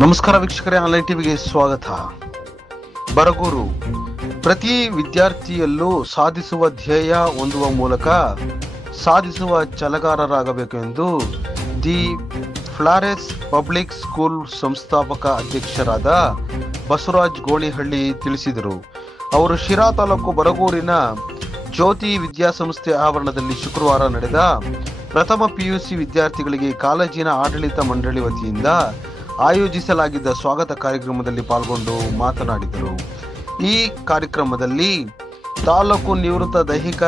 ನಮಸ್ಕಾರ ವೀಕ್ಷಕರೇ, ಆನ್ಲೈನ್ ಟಿವಿಗೆ ಸ್ವಾಗತ. ಬರಗೂರು, ಪ್ರತಿ ವಿದ್ಯಾರ್ಥಿಯಲ್ಲೂ ಸಾಧಿಸುವ ಧ್ಯೇಯ ಹೊಂದುವ ಮೂಲಕ ಸಾಧಿಸುವ ಛಲಗಾರರಾಗಬೇಕು ಎಂದು ದಿ ಫ್ಲಾರೆಸ್ ಪಬ್ಲಿಕ್ ಸ್ಕೂಲ್ ಸಂಸ್ಥಾಪಕ ಅಧ್ಯಕ್ಷರಾದ ಬಸವರಾಜ್ ಗೋಳಿಹಳ್ಳಿ ತಿಳಿಸಿದರು. ಅವರು ಶಿರಾ ತಾಲೂಕು ಬರಗೂರಿನ ಜ್ಯೋತಿ ವಿದ್ಯಾಸಂಸ್ಥೆ ಆವರಣದಲ್ಲಿ ಶುಕ್ರವಾರ ನಡೆದ ಪ್ರಥಮ ಪಿಯುಸಿ ವಿದ್ಯಾರ್ಥಿಗಳಿಗೆ ಕಾಲೇಜಿನ ಆಡಳಿತ ಮಂಡಳಿ ವತಿಯಿಂದ ಆಯೋಜಿಸಲಾಗಿದ್ದ ಸ್ವಾಗತ ಕಾರ್ಯಕ್ರಮದಲ್ಲಿ ಪಾಲ್ಗೊಂಡು ಮಾತನಾಡಿದರು. ಈ ಕಾರ್ಯಕ್ರಮದಲ್ಲಿ ತಾಲೂಕು ನಿವೃತ್ತ ದೈಹಿಕ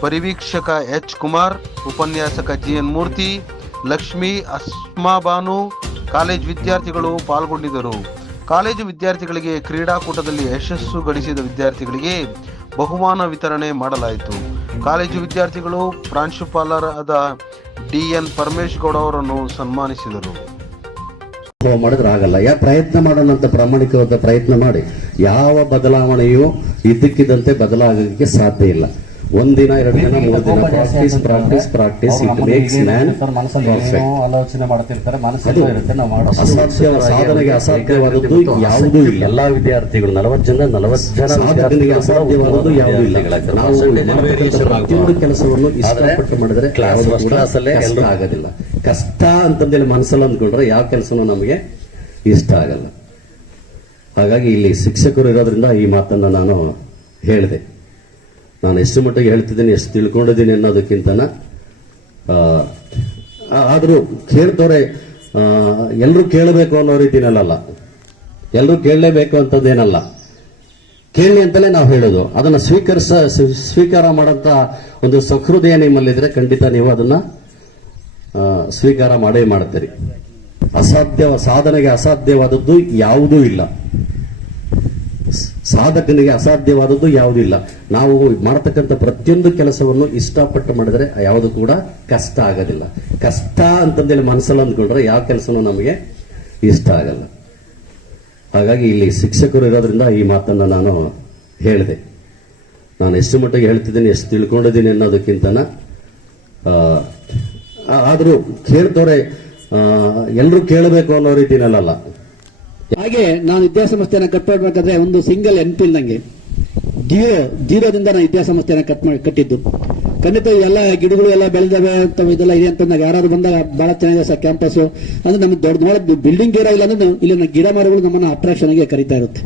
ಪರಿವೀಕ್ಷಕ ಎಚ್ ಕುಮಾರ್, ಉಪನ್ಯಾಸಕ G N Murthy, Lakshmi Asmabanu college ವಿದ್ಯಾರ್ಥಿಗಳು ಪಾಲ್ಗೊಂಡಿದ್ದರು. ಕಾಲೇಜು ವಿದ್ಯಾರ್ಥಿಗಳಿಗೆ ಕ್ರೀಡಾಕೂಟದಲ್ಲಿ ಯಶಸ್ಸು ಗಳಿಸಿದ ವಿದ್ಯಾರ್ಥಿಗಳಿಗೆ ಬಹುಮಾನ ವಿತರಣೆ ಮಾಡಲಾಯಿತು. ಕಾಲೇಜು ವಿದ್ಯಾರ್ಥಿಗಳು ಪ್ರಾಂಶುಪಾಲರಾದ ಡಿ ಎನ್ ಪರಮೇಶ್ ಗೌಡ ಅವರನ್ನು ಸನ್ಮಾನಿಸಿದರು. ಮಾಡಿದ್ರೆ ಆಗಲ್ಲ. ಯಾ, ಪ್ರಯತ್ನ ಮಾಡೋಣ ಅಂತ ಪ್ರಾಮಾಣಿಕವಾದ ಪ್ರಯತ್ನ ಮಾಡಿ. ಯಾವ ಬದಲಾವಣೆಯೂ ಇದ್ದಕ್ಕಿದ್ದಂತೆ ಬದಲಾಗಲಿಕ್ಕೆ ಸಾಧ್ಯ ಇಲ್ಲ. ಒಂದಿನ ಎರಡು ದಿನ ಮೂರು ದಿನ practice practice practice it makes man ಆಲೋಚನೆ ಮಾಡ್ತಿರ್ತಾರೆ ಮನಸ್ಸಲ್ಲಿ ಇರುತ್ತೆ ನಾವು ಮಾಡೋ ಅಸಾಧ್ಯ ಸಾಧನೆಗೆ ಅಸಾಧ್ಯವಾದದ್ದು ಯಾವುದೂ ಇಲ್ಲ. ಎಲ್ಲಾ ವಿದ್ಯಾರ್ಥಿಗಳು ನಲವತ್ತು ಜನ ನಲವತ್ತು ಜನ ಸಾಧನೆಗೆ ಅಸಾಧ್ಯವಾದದ್ದು ಯಾವುದೂ ಇಲ್ಲ. ನಾವು ಪ್ರತಿಯೊಂದು ಕೆಲಸವನ್ನು ಇಷ್ಟಪಟ್ಟು ಮಾಡಿದ್ರೆ ಕ್ಲಾಸ್ ಅಲ್ಲೇ ಕಷ್ಟ ಆಗೋದಿಲ್ಲ. ಕಷ್ಟ ಅಂತಂದೇಳಿ ಮನಸ್ಸಲ್ಲಿ ಅಂದ್ಕೊಂಡ್ರೆ ಯಾವ ಕೆಲಸನೂ ನಮಗೆ ಇಷ್ಟ ಆಗಲ್ಲ. ಹಾಗಾಗಿ ಇಲ್ಲಿ ಶಿಕ್ಷಕರು ಇರೋದ್ರಿಂದ ಈ ಮಾತನ್ನ ನಾನು ಹೇಳಿದೆ. ನಾನು ಎಷ್ಟು ಮಟ್ಟಿಗೆ ಹೇಳ್ತಿದ್ದೀನಿ ಎಷ್ಟು ತಿಳ್ಕೊಂಡಿದ್ದೀನಿ ಅನ್ನೋದಕ್ಕಿಂತನ ಆ, ಆದರೂ ಕೇಳ್ತವ್ರೆ ಎಲ್ಲರೂ ಕೇಳಬೇಕು ಅನ್ನೋ ರೀತಿನಲ್ಲ ಎಲ್ಲರೂ ಕೇಳಲೇಬೇಕು ಅಂತದ್ದೇನಲ್ಲ. ಕೇಳಿ ಅಂತಲೇ ನಾವು ಹೇಳೋದು. ಅದನ್ನ ಸ್ವೀಕರಿಸ ಸ್ವೀಕಾರ ಮಾಡಂತ ಒಂದು ಸಹೃದಯ ನಿಮ್ಮಲ್ಲಿದ್ರೆ ಖಂಡಿತ ನೀವು ಅದನ್ನ ಸ್ವೀಕಾರ ಮಾಡೇ ಮಾಡ್ತೀರಿ. ಅಸಾಧ್ಯ ಸಾಧನೆಗೆ ಅಸಾಧ್ಯವಾದದ್ದು ಯಾವುದೂ ಇಲ್ಲ. ಸಾಧಕನಿಗೆ ಅಸಾಧ್ಯವಾದದ್ದು ಯಾವುದೂ ಇಲ್ಲ ನಾವು ಮಾಡತಕ್ಕಂಥ ಪ್ರತಿಯೊಂದು ಕೆಲಸವನ್ನು ಇಷ್ಟಪಟ್ಟು ಮಾಡಿದರೆ ಯಾವುದು ಕೂಡ ಕಷ್ಟ ಆಗೋದಿಲ್ಲ. ಕಷ್ಟ ಅಂತಂದೇಳಿ ಮನಸ್ಸಲ್ಲಿ ಅಂದ್ಕೊಂಡ್ರೆ ಯಾವ ಕೆಲಸನೂ ನಮಗೆ ಇಷ್ಟ ಆಗಲ್ಲ. ಹಾಗಾಗಿ ಇಲ್ಲಿ ಶಿಕ್ಷಕರು ಇರೋದ್ರಿಂದ ಈ ಮಾತನ್ನು ನಾನು ಹೇಳಿದೆ. ನಾನು ಎಷ್ಟು ಮಟ್ಟಿಗೆ ಹೇಳ್ತಿದ್ದೀನಿ, ಎಷ್ಟು ತಿಳ್ಕೊಂಡಿದ್ದೀನಿ ಅನ್ನೋದಕ್ಕಿಂತನ ಆದರೂ ಕೇಳ್ತವ್ರೆ ಎಲ್ಲರೂ ಕೇಳಬೇಕು ಅನ್ನೋ ರೀತಿನಲ್ಲ ಹಾಗೆ ನಾನು ವಿದ್ಯಾಸಂಸ್ಥೆಯನ್ನು ಕಟ್ ಮಾಡಬೇಕಾದ್ರೆ ಒಂದು ಸಿಂಗಲ್ ಎನ್ಪಿ ನಂಗೆ. ಜೀರೋ, ಜೀರೋದಿಂದ ನಾನು ವಿದ್ಯಾಸಂಸ್ಥೆಯನ್ನು ಕಟ್ ಮಾಡಿ, ಕಟ್ಟಿದ್ದು. ಖಂಡಿತ ಎಲ್ಲ ಗಿಡಗಳು ಎಲ್ಲ ಬೆಳೆದವೆ ಅಂತ ಇದೆಲ್ಲ ಇದೆ ಅಂತ ನಾವು ಯಾರಾದ್ರು ಬಂದಾಗ ಬಹಳ ಚೆನ್ನಾಗಿದೆ ಸರ್ ಕ್ಯಾಂಪಸ್ ಅಂದ್ರೆ ನಮ್ಗೆ ದೊಡ್ಡ ಬಿಲ್ಡಿಂಗ್ ಗಿಡ ಇಲ್ಲ ಅಂದ್ರೆ ಇಲ್ಲಿ ಗಿಡ ಮರಗಳು ನಮ್ಮನ್ನ ಅಟ್ರಾಕ್ಷನ್ ಆಗಿ ಕರಿತಾ ಇರುತ್ತೆ.